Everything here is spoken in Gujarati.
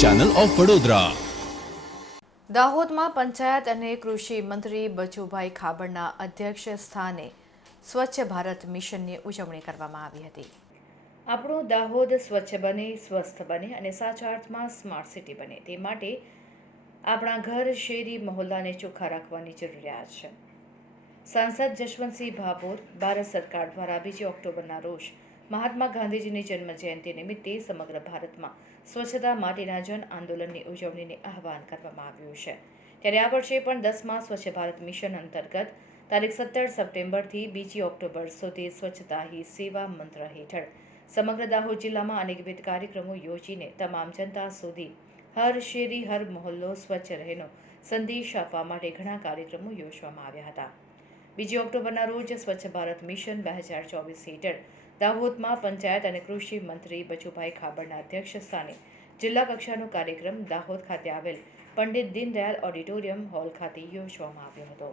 Channel of Vadodara. દાહોદમાં પંચાયત અને કૃષિ મંત્રી બચુભાઈ ખાબડના અધ્યક્ષ સ્થાને સ્વચ્છ ભારત મિશનની ઉજવણી કરવામાં આવી હતી. આપણું દાહોદ સ્વચ્છ બને, સ્વસ્થ બને અને સાચા અર્થમાં સ્માર્ટ સિટી બને તે માટે આપણા ઘર, શેરી, મહોલ્લાને ચોખ્ખા રાખવાની જરૂરિયાત છે. સાંસદ જશવંતસિંહ ભાભોર ભારત સરકાર દ્વારા 2 ઓક્ટોબરના રોજ મહાત્મા ગાંધીજીની જન્મ જયંતિ નિમિત્તે સમગ્ર ભારતમાં સ્વચ્છતા માટેના જન આંદોલનની ઉજવણીને આહ્વાન કરવામાં આવ્યું છે. ત્યારે આ વર્ષે પણ 10મા સ્વચ્છ ભારત મિશન અંતર્ગત તારીખ 17 સપ્ટેમ્બરથી 2 ઓક્ટોબર સુધી સ્વચ્છતા હી સેવા મંત્ર હેઠળ સમગ્ર દાહોદ જિલ્લામાં અનેકવિધ કાર્યક્રમો યોજીને તમામ જનતા સુધી હર શેરી હર મહોલ્લો સ્વચ્છ રહેનો સંદેશ આપવા માટે ઘણા કાર્યક્રમો યોજવામાં આવ્યા હતા. 2 ઓક્ટોબરના રોજ સ્વચ્છ ભારત મિશન 2024 હેઠળ દાહોદમાં પંચાયત અને કૃષિ મંત્રી બચુભાઈ ખાબડના અધ્યક્ષ સ્થાને જિલ્લા કક્ષાનો કાર્યક્રમ દાહોદ ખાતે આવેલ પંડિત દીનદયાળ ઓડિટોરિયમ હોલ ખાતે યોજવામાં આવ્યો હતો.